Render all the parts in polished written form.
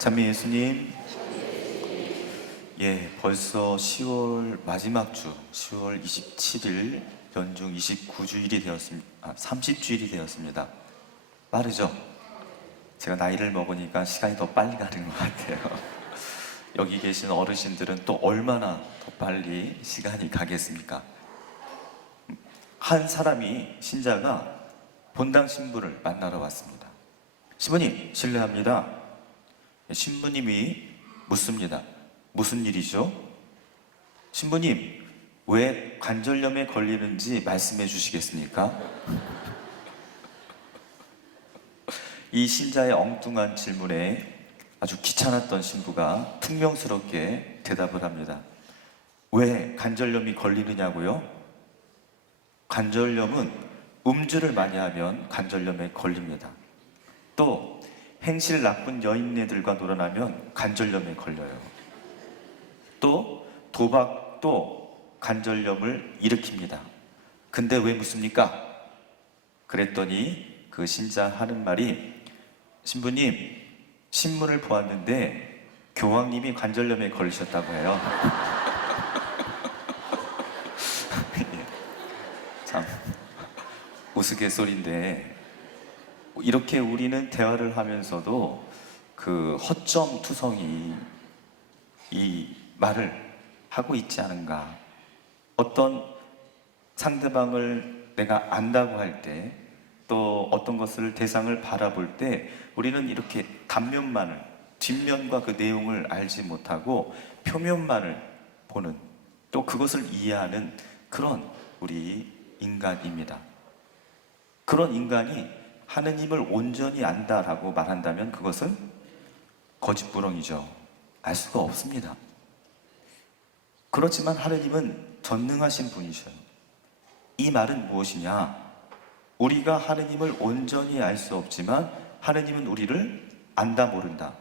찬미 예수님, 벌써 10월 마지막 주, 10월 27일 연중 29주일이 되었습니다. 30주일이 되었습니다. 빠르죠? 제가 나이를 먹으니까 시간이 더 빨리 가는 것 같아요. 여기 계신 어르신들은 또 얼마나 더 빨리 시간이 가겠습니까? 한 사람이, 신자가 본당 신부를 만나러 왔습니다. 신부님, 실례합니다. 신부님이 묻습니다. 무슨 일이죠? 신부님, 왜 관절염에 걸리는지 말씀해 주시겠습니까? 이 신자의 엉뚱한 질문에 아주 귀찮았던 신부가 퉁명스럽게 대답을 합니다. 왜 관절염이 걸리느냐고요? 관절염은 음주를 많이 하면 관절염에 걸립니다. 또 행실 나쁜 여인네들과 놀아나면 관절염에 걸려요. 또 도박도 관절염을 일으킵니다. 근데 왜 묻습니까? 그랬더니 그 신자 하는 말이, 신부님, 신문을 보았는데 교황님이 관절염에 걸리셨다고 해요. 참 우스갯소리인데, 이렇게 우리는 대화를 하면서도 그 허점투성이 이 말을 하고 있지 않은가. 어떤 상대방을 내가 안다고 할 때, 또 어떤 것을 대상을 바라볼 때 우리는 이렇게 단면만을, 뒷면과 그 내용을 알지 못하고 표면만을 보는, 또 그것을 이해하는 그런 우리 인간입니다. 그런 인간이 하느님을 온전히 안다라고 말한다면 그것은 거짓부렁이죠. 알 수가 없습니다. 그렇지만 하느님은 전능하신 분이셔요. 이 말은 무엇이냐? 우리가 하느님을 온전히 알 수 없지만 하느님은 우리를 안다, 모른다?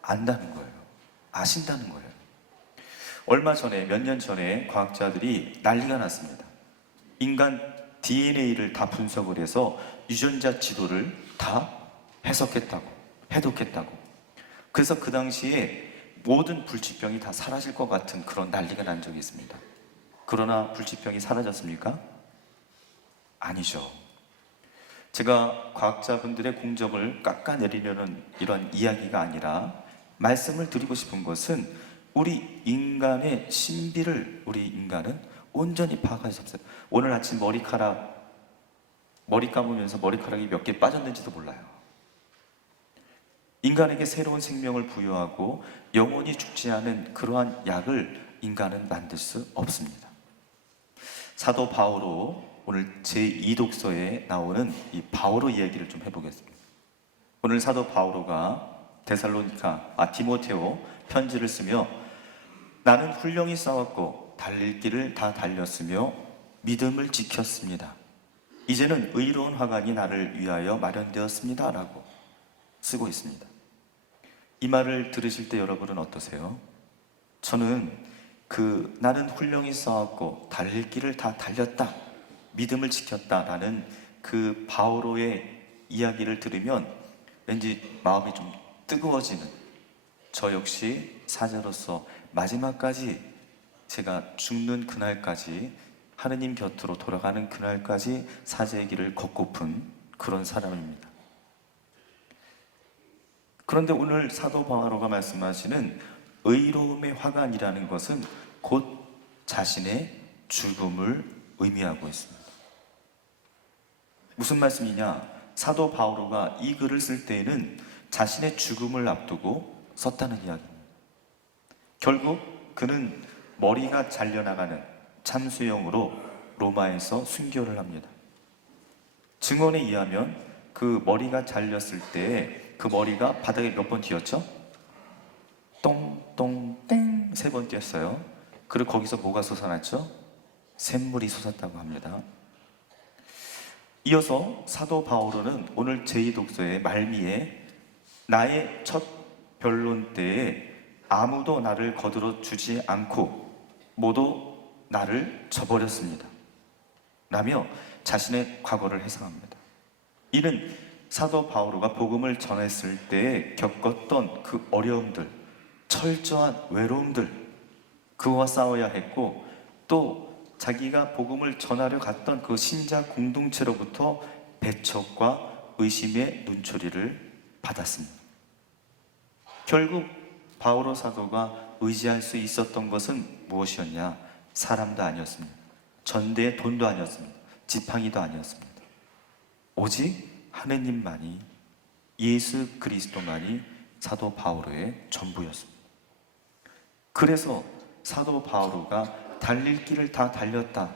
안다는 거예요. 아신다는 거예요. 얼마 전에, 몇 년 전에 과학자들이 난리가 났습니다. 인간 DNA를 다 분석을 해서 유전자 지도를 다 해석했다고, 해독했다고. 그래서 그 당시에 모든 불치병이 다 사라질 것 같은 그런 난리가 난 적이 있습니다. 그러나 불치병이 사라졌습니까? 아니죠. 제가 과학자분들의 공적을 깎아내리려는 이런 이야기가 아니라, 말씀을 드리고 싶은 것은 우리 인간의 신비를 우리 인간은 온전히 파악할 수 없어요. 오늘 아침 머리 감으면서 머리카락이 몇 개 빠졌는지도 몰라요. 인간에게 새로운 생명을 부여하고 영원히 죽지 않은 그러한 약을 인간은 만들 수 없습니다. 사도 바오로, 오늘 제2독서에 나오는 이 바오로 이야기를 좀 해보겠습니다. 오늘 사도 바오로가 디모테오 편지를 쓰며, 나는 훌륭히 싸웠고 달릴 길을 다 달렸으며 믿음을 지켰습니다. 이제는 의로운 화관이 나를 위하여 마련되었습니다 라고 쓰고 있습니다. 이 말을 들으실 때 여러분은 어떠세요? 저는 나는 훌륭히 싸웠고 달릴 길을 다 달렸다, 믿음을 지켰다 라는 그 바오로의 이야기를 들으면 왠지 마음이 좀 뜨거워지는, 저 역시 사자로서 마지막까지, 제가 죽는 그날까지, 하느님 곁으로 돌아가는 그날까지 사자의 길을 걷고픈 그런 사람입니다. 그런데 오늘 사도 바오로가 말씀하시는 의로움의 화관이라는 것은 곧 자신의 죽음을 의미하고 있습니다. 무슨 말씀이냐? 사도 바오로가 이 글을 쓸 때에는 자신의 죽음을 앞두고 썼다는 이야기입니다. 결국 그는 머리가 잘려나가는 참수형으로 로마에서 순교를 합니다. 증언에 의하면 그 머리가 잘렸을 때 그 머리가 바닥에 몇 번 뛰었죠? 똥똥땡 3번 뛰었어요. 그리고 거기서 뭐가 솟아났죠? 샘물이 솟았다고 합니다. 이어서 사도 바오로는 오늘 제2독서의 말미에, 나의 첫 변론 때에 아무도 나를 거들어 주지 않고 모두 나를 저버렸습니다 라며 자신의 과거를 해석합니다. 이는 사도 바오로가 복음을 전했을 때 겪었던 그 어려움들, 철저한 외로움들, 그와 싸워야 했고, 또 자기가 복음을 전하려 갔던 그 신자 공동체로부터 배척과 의심의 눈초리를 받았습니다. 결국 바오로 사도가 의지할 수 있었던 것은 무엇이었냐? 사람도 아니었습니다. 전대의 돈도 아니었습니다. 지팡이도 아니었습니다. 오직 하느님만이, 예수 그리스도만이 사도 바오로의 전부였습니다. 그래서 사도 바오로가 달릴 길을 다 달렸다,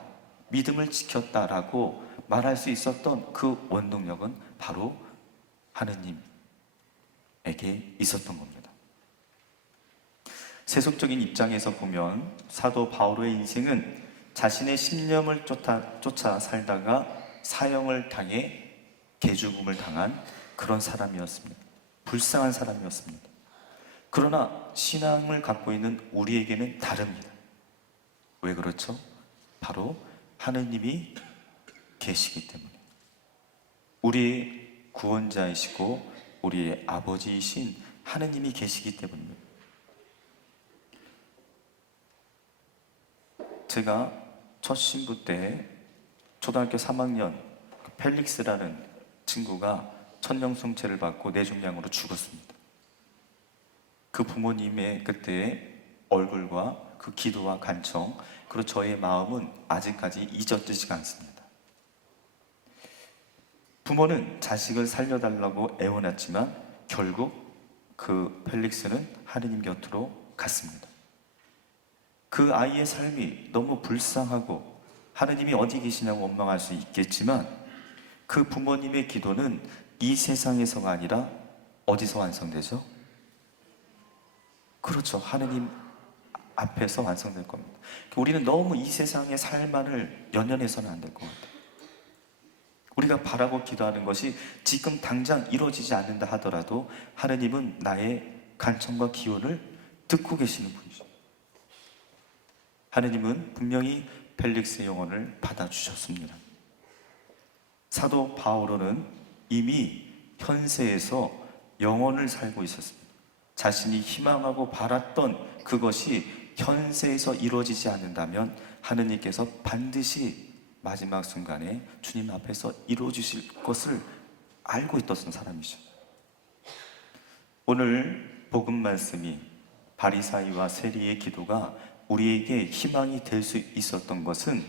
믿음을 지켰다라고 말할 수 있었던 그 원동력은 바로 하느님에게 있었던 겁니다. 세속적인 입장에서 보면 사도 바오로의 인생은 자신의 신념을 쫓아 살다가 사형을 당해 개죽음을 당한 그런 사람이었습니다. 불쌍한 사람이었습니다. 그러나 신앙을 갖고 있는 우리에게는 다릅니다. 왜 그렇죠? 바로 하느님이 계시기 때문에. 우리의 구원자이시고 우리의 아버지이신 하느님이 계시기 때문입니다. 제가 첫 신부 때 초등학교 3학년 펠릭스라는 친구가 천년송채를 받고 뇌종양으로 죽었습니다. 그 부모님의 그때의 얼굴과 그 기도와 간청, 그리고 저의 마음은 아직까지 잊어지지가 않습니다. 부모는 자식을 살려달라고 애원했지만 결국 그 펠릭스는 하느님 곁으로 갔습니다. 그 아이의 삶이 너무 불쌍하고 하느님이 어디 계시냐고 원망할 수 있겠지만 그 부모님의 기도는 이 세상에서가 아니라 어디서 완성되죠? 그렇죠. 하느님 앞에서 완성될 겁니다. 우리는 너무 이 세상의 삶만을 연연해서는 안 될 것 같아요. 우리가 바라고 기도하는 것이 지금 당장 이루어지지 않는다 하더라도 하느님은 나의 간청과 기원을 듣고 계시는 분이죠. 하느님은 분명히 펠릭스의 영혼을 받아주셨습니다. 사도 바오로는 이미 현세에서 영혼을 살고 있었습니다. 자신이 희망하고 바랐던 그것이 현세에서 이루어지지 않는다면 하느님께서 반드시 마지막 순간에 주님 앞에서 이루어주실 것을 알고 있었던 사람이죠. 오늘 복음 말씀이 바리사이와 세리의 기도가 우리에게 희망이 될 수 있었던 것은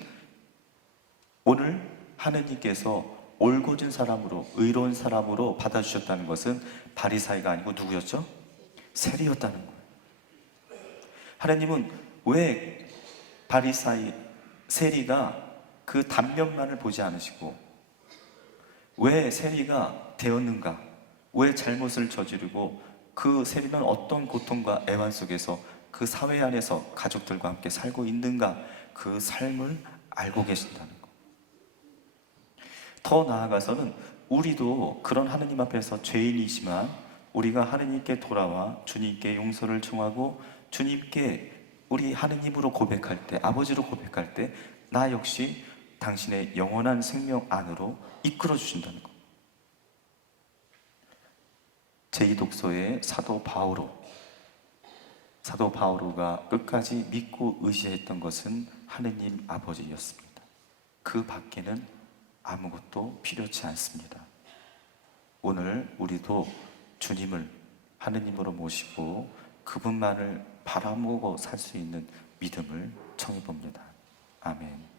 오늘 하느님께서 올곧은 사람으로, 의로운 사람으로 받아주셨다는 것은 바리사이가 아니고 누구였죠? 세리였다는 거예요. 하나님은 왜 바리사이, 세리가 그 단면만을 보지 않으시고 왜 세리가 되었는가? 왜 잘못을 저지르고 그 세리는 어떤 고통과 애환 속에서 그 사회 안에서 가족들과 함께 살고 있는가? 그 삶을 알고 계신다는 것. 더 나아가서는 우리도 그런 하느님 앞에서 죄인이지만 우리가 하느님께 돌아와 주님께 용서를 청하고 주님께 우리 하느님으로 고백할 때, 아버지로 고백할 때 나 역시 당신의 영원한 생명 안으로 이끌어 주신다는 것. 제2독서의 사도 바오로가 끝까지 믿고 의지했던 것은 하느님 아버지였습니다. 그 밖에는 아무것도 필요치 않습니다. 오늘 우리도 주님을 하느님으로 모시고 그분만을 바라보고 살 수 있는 믿음을 청해 봅니다. 아멘.